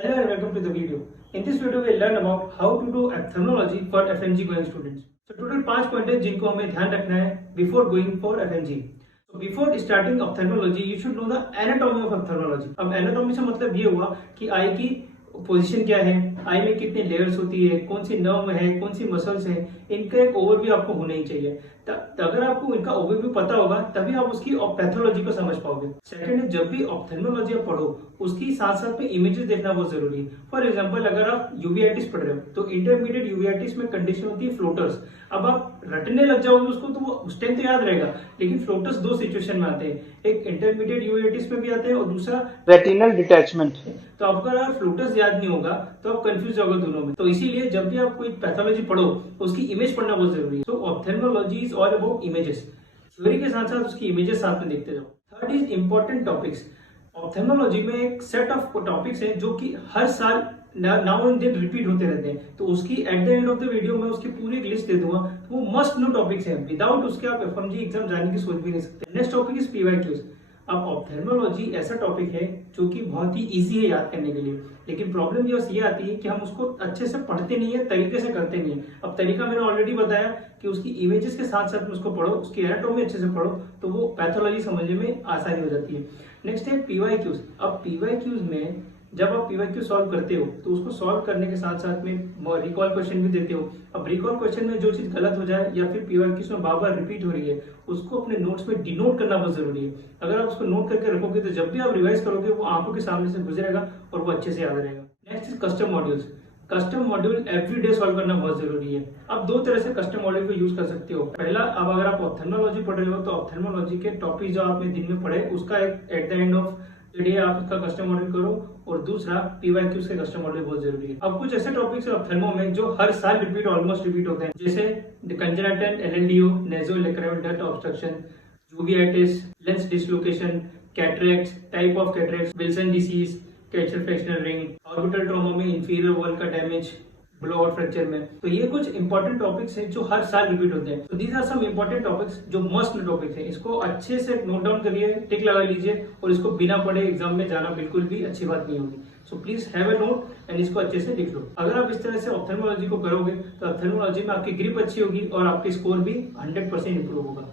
Hello and welcome to the video. In this video we'll learn about how to do ophthalmology for FMG going students. So total 5 point है जिनको हमें ध्यान रखना है before going for FMG. So before starting ophthalmology you should know the anatomy of ophthalmology. अब anatomy से मतलब ये हुआ कि आई की पोजीशन क्या है, आई में कितनी लेयर्स होती है, कौन सी नर्व है, कौन सी मसल्स है, इनका एक ओवरव्यू आपको होना ही चाहिए। अगर आपको इनका ओवरव्यू पता होगा तभी आप उसकी पैथोलॉजी को समझ पाओगे। सेकंड है, जब भी ऑप्थेल्मोलॉजी आप पढ़ो उसकी साथ साथ में इमेजेस देखना बहुत जरूरी है। फॉर एग्जांपल अगर आप यूवीआईटिस पढ़ रहे हो तो इंटरमीडिएट यूवीआईटिस में कंडीशन होती है फ्लोटर्स। अब आप रटने लग जाओगे उसको तो वो उस टाइम तो याद रहेगा, लेकिन फ्लोटर्स दो सिचुएशन में आते हैं, एक इंटरमीडिएट यूवीआईटिस में भी आते हैं और दूसरा रेटिनल डिटैचमेंट। तो आपको अगर फ्लोटर्स याद नहीं होगा तो आप कंफ्यूज होगा दोनों में। तो इसीलिए जब भी आप कोई पैथोलॉजी पढ़ो उसकी इमेज पढ़ना बहुत जरूरी है। तो ophthalmology is all about images, theory के साथ साथ उसकी इमेजेस साथ में देखते जाओ। Third is important topics. Ophthalmology में एक सेट ऑफ टॉपिक्स हैं जो कि हर साल नाउ एंड देन रिपीट होते रहते हैं। तो उसकी at the end of the video में उसकी पूरी एक लिस्ट दे दूंगा। वो मस्ट नो टॉपिक्स हैं, विदाउट उसके आप एफएमजी एग्जाम जाने की सोच भी नहीं सकते। Next topic is PYQs. अब ऑप्थेल्मोलॉजी ऐसा टॉपिक है जो कि बहुत ही इजी है याद करने के लिए, लेकिन प्रॉब्लम ये आती है कि हम उसको अच्छे से पढ़ते नहीं है, तरीके से करते नहीं है। अब तरीका मैंने ऑलरेडी बताया कि उसकी इमेजेस के साथ साथ में उसको पढ़ो, उसकी एनाटॉमी अच्छे से पढ़ो तो वो पैथोलॉजी समझने में आसानी हो जाती है। नेक्स्ट है पीवाईक्यूज। अब पीवाईक्यूज में जब आप पीवाईक्यू सॉल्व करते हो तो उसको सॉल्व करने के साथ साथ में रिकॉल क्वेश्चन भी देते हो। अब रिकॉल क्वेश्चन में जो चीज गलत हो जाए या फिर पीवाईक्यूज में बार बार रिपीट हो रही है उसको अपने नोट्स में डिनोट करना बहुत जरूरी है। अगर आप उसको नोट करके रखोगे तो जब भी आप रिवाइज करोगे वो आंखों के सामने से गुजरेगा और वो अच्छे से याद रहेगा। Next is custom modules. Custom module everyday solve करना बहुत जरूरी है। आप दो तरह से कस्टम मॉड्यूल को यूज कर सकते हो। पहला, अब अगर आप ऑप्थेल्मोलॉजी पढ़ रहे हो तो ऑप्थेल्मोलॉजी के टॉपिक जो आपने दिन में पढ़े उसका एक at the end of the day आप उसका कस्टम मॉड्यूल करो, और दूसरा पीवाईक्यूज के कस्टम मॉड्यूल बहुत जरूरी है। अब कुछ ऐसे टॉपिक्स है ऑप्थेल्मो में जो हर साल रिपीट ऑलमोस्ट रिपीट होते हैं, जैसे कंजेनिटल एलएनडीओ, nasolacrimal duct obstruction, uveitis, lens dislocation, cataracts, type of cataracts, Wilson disease, Kayser Fleischer ring, orbital trauma में इंफीरियर वॉल का डैमेज, ब्लोआउट फ्रैक्चर में। तो ये कुछ इंपॉर्टेंट टॉपिक्स हैं जो हर साल रिपीट होते हैं। तो these are some important topics जो मस्ट टॉपिक्स हैं। इसको अच्छे से नोट डाउन करिए, टिक लगा लीजिए, और इसको बिना पढ़े एग्जाम में जाना बिल्कुल भी अच्छी बात नहीं होगी। So please have a note and इसको अच्छे से लिख लो। अगर आप इस तरह से ऑप्थेल्मोलॉजी को करोगे तो ऑप्थेल्मोलॉजी में आपकी ग्रिप अच्छी होगी और आपकी स्कोर भी 100% इंप्रूव होगा।